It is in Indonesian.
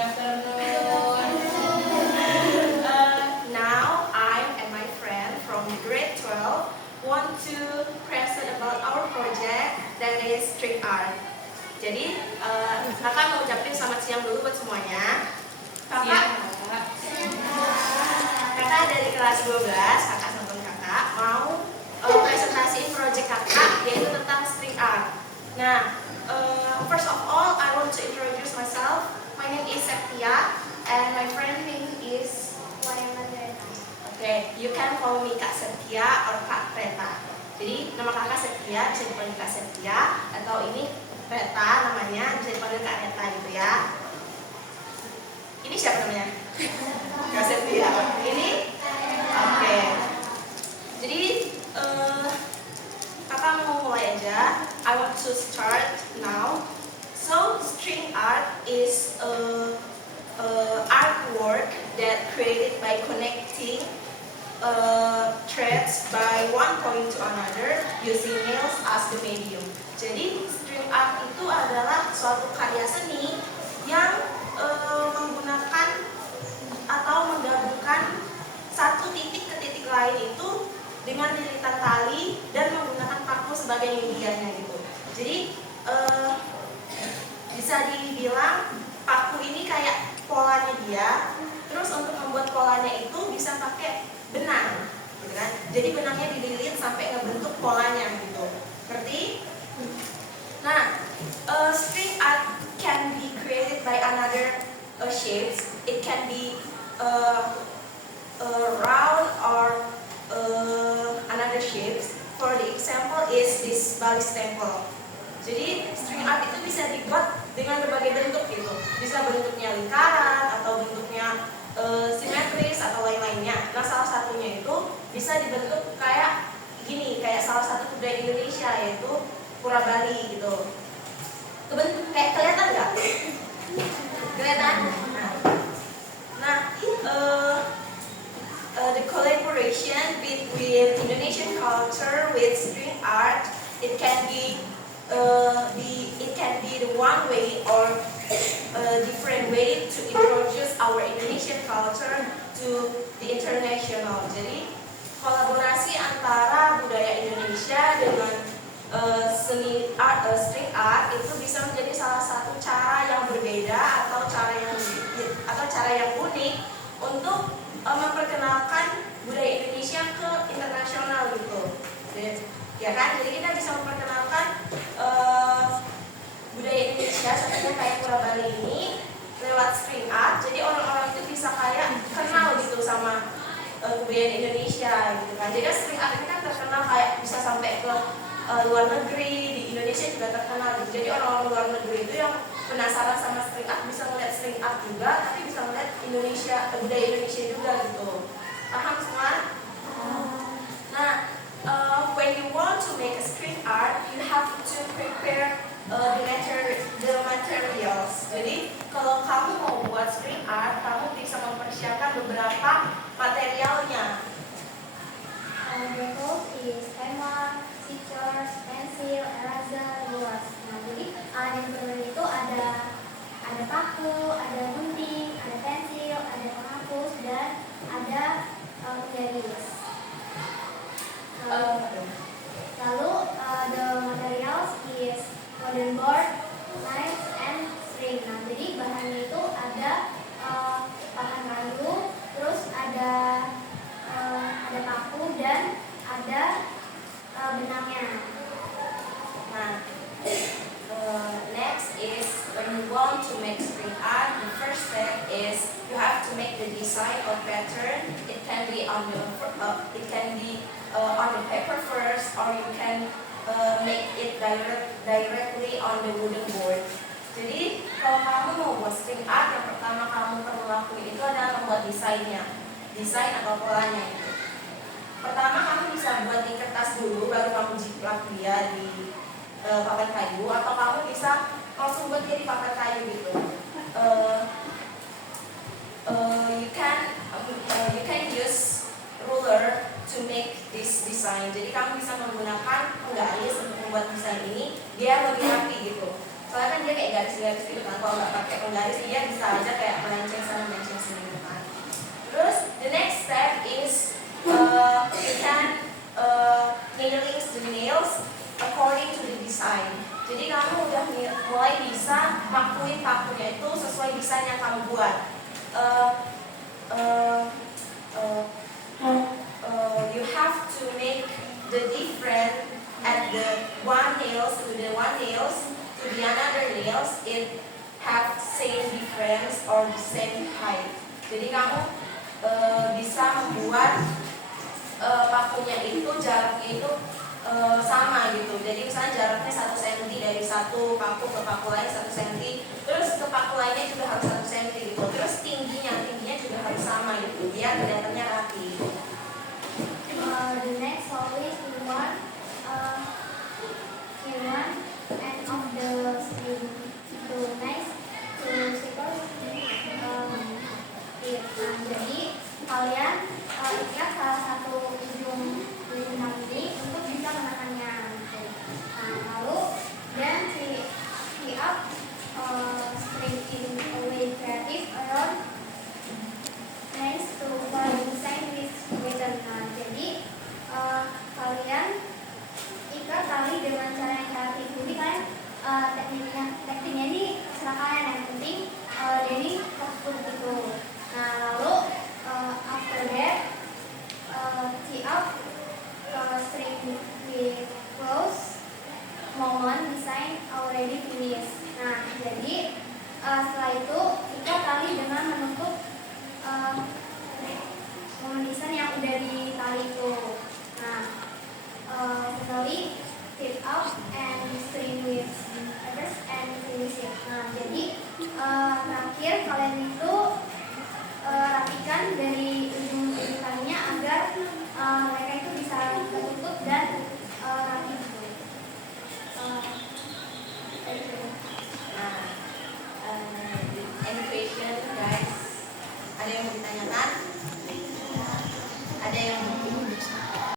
Now I and my friend from grade 12 want to present about our project that is street art. Jadi kakak mau ucapin selamat siang dulu buat semuanya. Kakak dari kelas 12, kakak sama kakak mau presentasiin project kakak yaitu tentang street art. Nah, first of all I want to introduce myself. My name is Septia and my friend name is Okay, you can call me Kak Septia or Kak Reta. Jadi nama kakak Septia bisa dipanggil Kak Septia atau ini Reta namanya bisa dipanggil Kak Reta gitu ya. Ini siapa namanya? Kak Septia. Ini? Oke. Jadi kakak mau mulai aja. I want to start now. So street art is artwork that created by connecting threads by one point to another using nails as the medium. Jadi street art itu adalah suatu karya seni yang menggunakan atau menggabungkan satu titik ke titik lain itu dengan lilitan tali dan menggunakan paku sebagai medianya gitu. Jadi bisa dibilang paku ini kayak polanya dia. Terus untuk membuat polanya itu bisa pakai benang, gitu kan? Jadi benangnya dililit sampai ngebentuk polanya gitu. Ngerti? Nah, street art can be created by another shapes. It can be round or another shapes. For the example is this Bali temple. Jadi street art itu bisa dibuat dengan berbagai bentuk gitu. Bisa bentuknya lingkaran atau bentuknya simetris atau lain-lainnya. Nah, salah satunya itu bisa dibentuk kayak gini, kayak salah satu budaya Indonesia yaitu Pura Bali gitu. Kayak kelihatan nggak? Kelihatan? Nah, the collaboration between Indonesian culture with street art, it can be the one way or a different way to introduce our Indonesian culture to the international. Jadi kolaborasi antara budaya Indonesia dengan seni art, street art itu bisa menjadi salah satu cara yang berbeda atau cara yang unik untuk memperkenalkan budaya Indonesia ke internasional gitu. Ya kan, jadi kita bisa memperkenalkan budaya Indonesia seperti kayak Pura Bali ini lewat street art. Jadi orang-orang itu bisa kayak kenal gitu sama budaya Indonesia gitu kan. Jadi street art ini kan terkenal kayak bisa sampai ke luar negeri, di Indonesia juga terkenal gitu. Jadi orang-orang luar negeri itu yang penasaran sama street art bisa melihat street art juga, tapi bisa melihat Indonesia, budaya Indonesia juga gitu. Paham semua? Nah, when you want to make a street art, you have to prepare the materials. Jadi kalau kamu mau buat street art, kamu bisa mempersiapkan beberapa materialnya. The tools is hammer, scissors, pencil, eraser, ruler. Nah, jadi alat yang perlu itu ada paku, ada gunting, ada pensil, ada penghapus, dan ada garis. Lalu the materials is wooden board, knives, and string. Nah, jadi bahannya itu ada pakan kayu, terus ada paku dan ada benangnya. Nah, next is when you want to make street art, the first step is you have to make the design or pattern. It can be on the paper first, or you can make it directly on the wooden board. Jadi kalau kamu mau buat street art, yang pertama kamu perlu lakuin itu adalah membuat desain atau polanya itu. Pertama kamu bisa buat di kertas dulu, baru kamu jiplak dia di papan kayu, atau kamu bisa langsung buat dia di papan kayu gitu. You can use ruler to make this design. Jadi kamu bisa menggunakan penggaris untuk membuat desain ini biar lebih rapi gitu. Soalnya kan dia kayak garis-garis gitu kan. Kalau nggak pakai penggaris dia bisa aja kayak melenceng sana melenceng sini gitu kan. Terus the next step is you can nailing the nails according to the design. Jadi kamu udah mulai bisa pakuin pakunya itu sesuai desain yang kamu buat. You have to make the difference at the one nails to the one nails to the another nails. It have same difference or the same height. Jadi kamu bisa membuat pakunya itu jaraknya itu sama gitu. Jadi misalnya jaraknya 1 cm dari satu paku ke paku lain 1 cm, terus ke paku lainnya juga harus 1 cm gitu. Terus tingginya juga harus sama gitu biar kelihatannya rapi. The next always we want end of the string to nice to circle it. Nah, jadi kalian ikat salah satu ujung ini untuk bisa menekannya. Gitu. Nah, lalu then tie up string in a way creative around nice to design with pattern. Nah, jadi kalian ikat tali dengan cara yang kreatif. Jadi kalian tekniknya ini serah kalian, yang penting jadi tertutup gitu. Nah, lalu after that tie up string with close moment design already finished. Nah, jadi setelah itu ikat tali dengan menutup momen desain yang udah di tali itu. Nah, finally tip up and string with others and finish it. Nah, jadi terakhir kalian itu rapikan dari ujung talinya agar mereka itu bisa tertutup dan rapi. Any question guys? Ada yang mau ditanyakan? Ada yang